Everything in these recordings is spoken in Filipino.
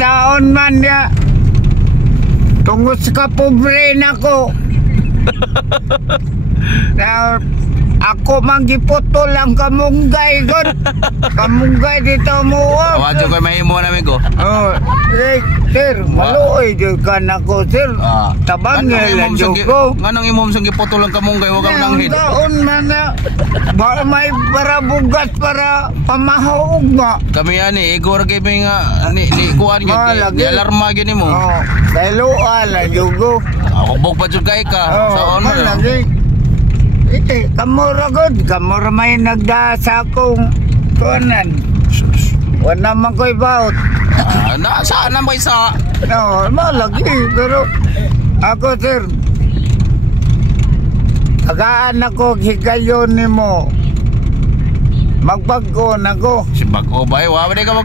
Unsaon man ya. Tungod sa pobre nako. Na ako manggiputol ang kamunggay god. Kamunggay dito mo. Awadyo ko mahimo namin ko. Oh, sir, maluoy jud ka nako, sir. Tabangel lang jud ko. Nganong imong sang giputol ang kamunggay wa ka nanghid. Daon man na ba may para bugas para pamahaw ugma. Kami ani igor kay may nga ni kuan gyud. Alarma gyud nimo. Oh, dayloa lang jud ko. Ako bog pa jud kay ka. Saon mo. Kamura god, kamura may nagdasa akong kuanan. Wala man ko'y baut. Saan naman isa? No, malagi, pero ako sir, tagaan ako higayon ni mo. Magbago na ko. Si Bago ba? Wala ka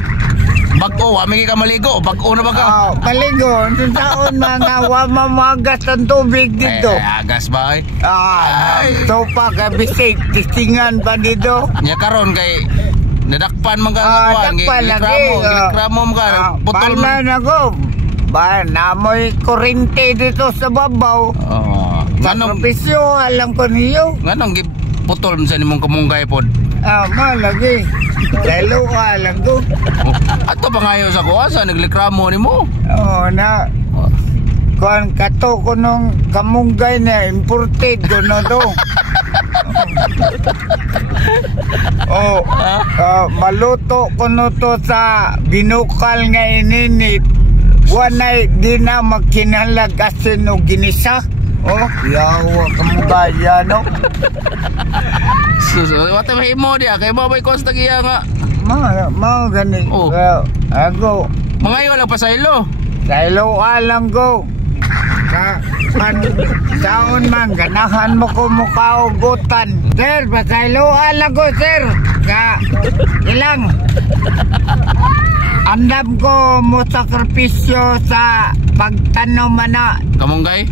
Bago, wala ka maligo. Bago na ba ka? Maligo. Taon mga wamamagas ang tubig dito. Agas ba? So pa kabisig, tistingan pa dito. Nya karon kay nadakpan man ka. Dakpan lagi. Reklamo mo ka. Putol mo. Palman ako. Ba, namoy kurente dito sa babaw. Sakripisyo, alam ko niyo. Nganong putol mo sa nimong kamunggay pod? Malagi. Lalo ka lang ko. Ato pa ngayon sa kuwasa, naglikramo ni mo. Na kuan kato ko nung kamunggay na imported ko na to. Maluto ko no to sa binukal nga ininit. Wanay di na magkinalag asin o ginisa. Yawa kamunggay no. Wata mahimo dia kay babay ko sa tagiya nga. Mau gani. Ako mangayo lang pa sa ilo. Sa ilo alang ko. Taon man ganahan mo ko mukaugutan. Sir, sa ilo alang ko sir. Ilang andam ko mo sakripisyo sa pagtanaw mana. Kamunggay?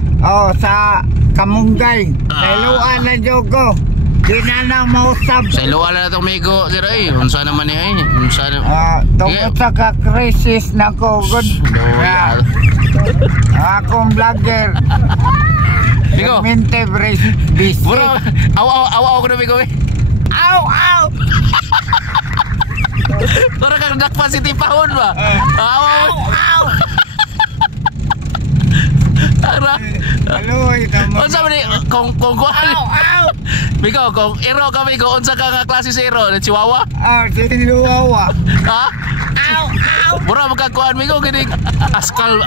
Sa kamunggay. Sa ilo alang ko. Di na nang mausap. Sa iluwa na itong migo, sir ay. Unsa naman niya ay. Unsa naman. Tungkol sa ka-crisis na ko. Good. Akong vlogger. Migo. Minte busy. Bro, aw ko na migo eh. Aw. Para kang dakpan si tipahon ba? Aw. Ara. Aloy tamo. Unsa man ni kung Aw. Migo, kung iro kami ko unsa ka nga klase sa iro, na Chihuahua? Chihuahua. Ha? Aw. Mura magkakuan migo gini askal.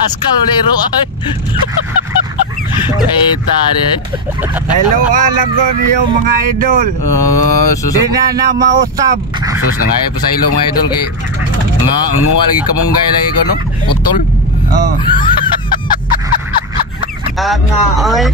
Askal wala iro ay. Tari. Hello alam ko niyo mga idol. Di na mausap. Sus nangay pa sa ilo mga idol kay nguwa lagi kamunggay lagi ko no. Putol. Nga oy.